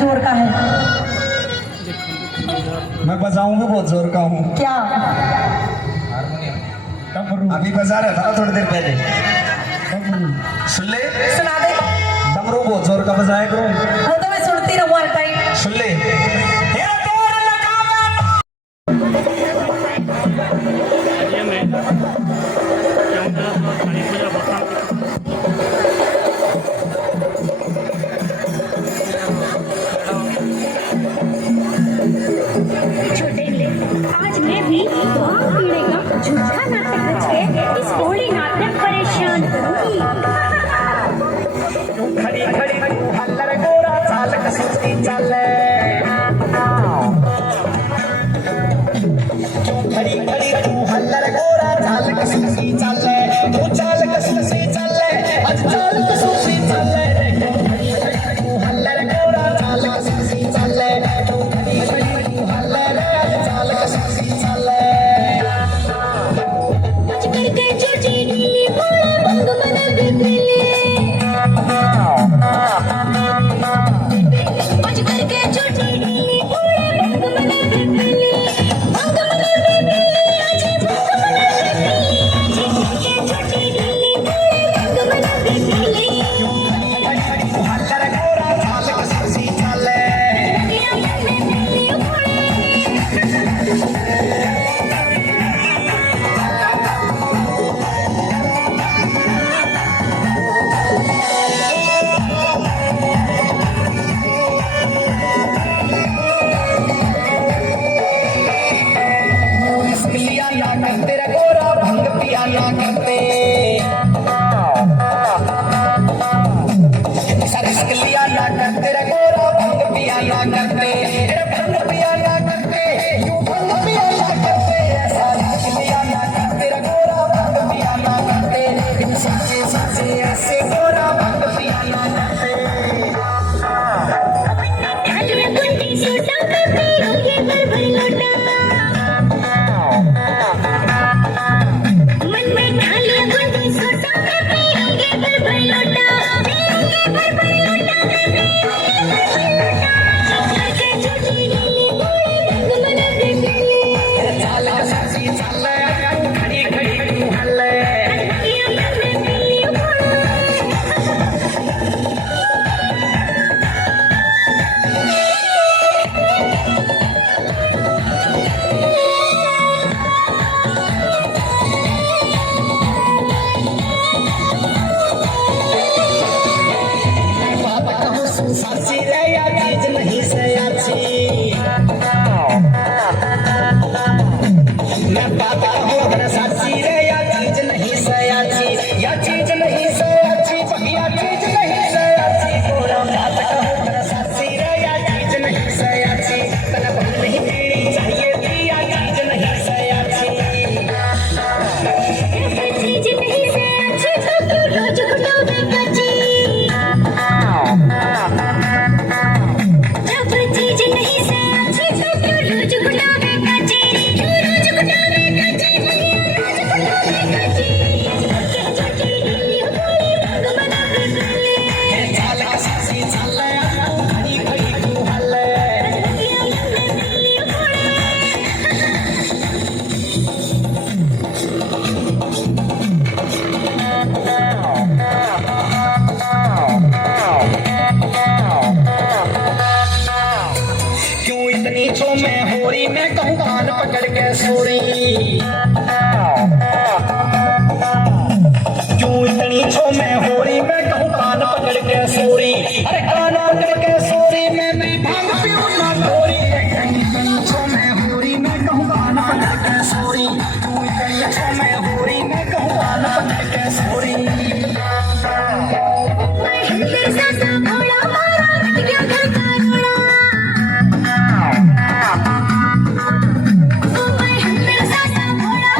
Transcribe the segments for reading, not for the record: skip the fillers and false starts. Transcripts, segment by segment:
जोर का है। मैं बजाऊंगा बहुत जोर का हूँ। क्या? अभी बजा रहा था थोड़ी देर पहले। सुन ले, सुना दे। डमरू बहुत जोर का बजाया करो। वो तो मैं सुनती रहूं हर टाइम। सुन ले। आज मैं भी भांग पीने का झूठा नाटक रच के इस होली नाटक परेशान करूंगी। खड़ी खड़ी हल्लर गोरा चाल कसुती चले, खड़ी खड़ी तू हल्लर गोरा चाल कसुती चले, तू चाल कसुती चले, आज चाल कसुती चले, खड़ी खड़ी तू हल्लर गोरा चाल कसुती चले, तू खड़ी खड़ी तू हल्लर आज चाल कसुती चले। आज करके छोटी ढीली मोड़ा बंग मना बिगले, आज करके छोटी ढीली मोड़ा बंग मना बिगले, बंग मना बिगले, आज बंग मना बिगले, आज करके छोटी ढीली मोड़ा बंग मना बिगले, हल्लर गोरा चाल कसुती चले। पिया ना करते रे गोरा भंग पिया ना करते, सरस्क लिया ना करते रे गोरा भंग पिया ना करते, भंग पिया ना करते, यूं भंग पिया ना करते, ऐसा रस लिया ना करते रे गोरा भंग पिया ना करते, सच्चे सच्चे ऐसे गोरा भंग पिया ना करते। ढालू गुंडी सोटा में पियोगे भर भर लोटा, मन में ढालू गुंडी सोटा में पियोगे भर भर लोटा, पियोगे भर भर लोटा, पियोगे भर भर लोटा, करके छोटी ढीली मोड़े बंग मना बिगले, चाल कसुती चले, खड़ी खड़ी तू हल्ले, किया मन में बिल्ली मोड़ा। बात कहूँ साची रे या चीज नहीं से अच्छी, मैं बात कहूँ अगर साची रे या चीज नहीं से अच्छी, या चीज नहीं से अच्छी, या चीज नहीं से अच्छी, गोरा बात कहूँ अगर साची रे या चीज नहीं से अच्छी, तलब नहीं पीनी चाहिए थी या चीज नहीं से अच्छी। चीज नहीं से अच्छी तो तू रोज घुटोगे कच्ची, जब चीज नहीं से अच्छी तो तू रोज घुटोगे कच्ची, तू रोज घुटोगे कच्ची, रोज घुटोगे कच्ची, करके छोटी ढीली मोड़ी बंग मना बिगले, चाल कसुती चले, खड़ी खड़ी तू हल्ले, किया मन में बिल्ली मोड़ा। क्यों इतनी छो मैं होरी मैं कहूँ कान पकड़ के सोरी, क्यों इतनी छो मैं होरी मैं कहूँ कान पकड़ के सोरी, अरे कान पकड़ के सोरी मैं भी भांग पीऊं ना थोड़ी, इतनी छो मैं होरी मैं कहूँ कान पकड़ के सोरी, क्यों इतनी छो मैं होरी मैं कहूँ कान पकड़ के सोरी। मैं हंटर सा घोड़ा मारा रट गया घर का रोड़ा, ओ मैं हंटर सा घोड़ा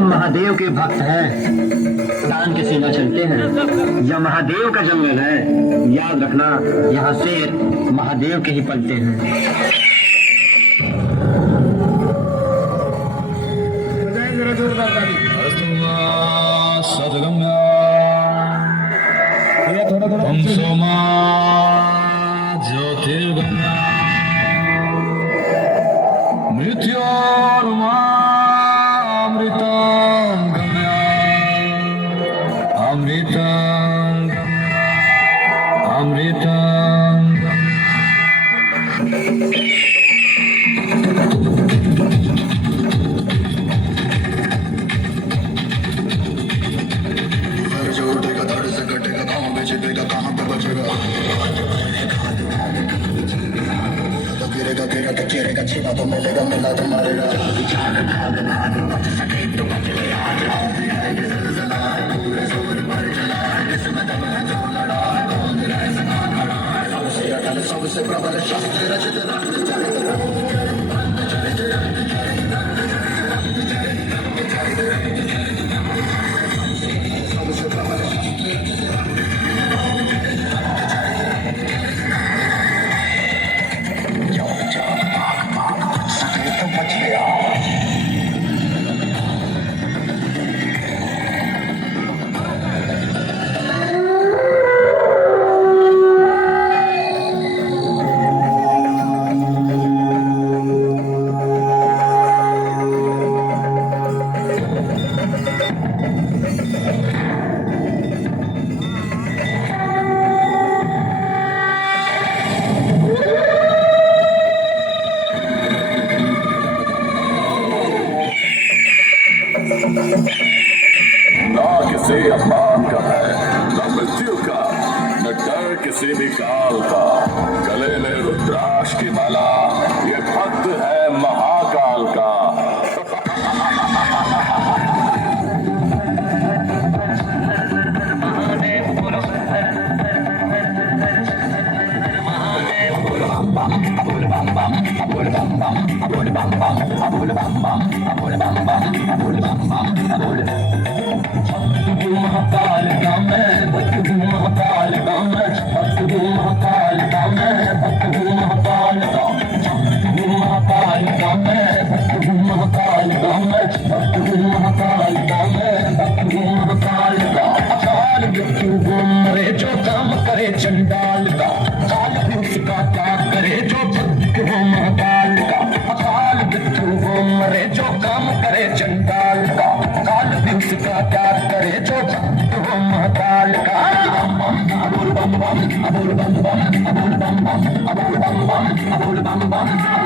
हम महादेव के भक्त हैं, तान के सीना चलते हैं। यह महादेव का जंगल है, याद रखना यहाँ शेर महादेव के ही पलते हैं। ज्योतिर्गम्या मृत्योर्मा अमृतं गम्या अमृतं अमृतं जो उठेगा धड़ से कटेगा कहाँ पे छिपेगा कहाँ पे बचेगा गिरेगा गिरेगा तो गिरेगा छीना तो मिलेगा मिला तो मारेगा सबसे प्रबल शास्त्र रचित ना किसी अफवाह का है न मृत्यु का न डर किसी भी काल का, गले में रुद्राक्ष की माला ये भक्त है महाकाल का। महाकाल का मैं भक्त हूँ, महाकाल का मैं भक्त हूँ, महाकाल का मैं भक्त हूँ, महाकाल का महाकाल का मैं भक्त हूँ, महाकाल का मैं भक्त हूँ, महाकाल का मैं भक्त हूँ, महाकाल का। काल मृत्यु वो मरे जो काम करे चंडाल का, काल भी उसका क्या करे जो भक्त हो महाकाल का। काल मृत्यु वो मरे जो काम करे चंडाल का, काल भी उसका क्या करे जो भक्त हो महाकाल का। अबुल बम बम अबुल बम बम अबुल बम बम अबुल बम बम अबुल बम बम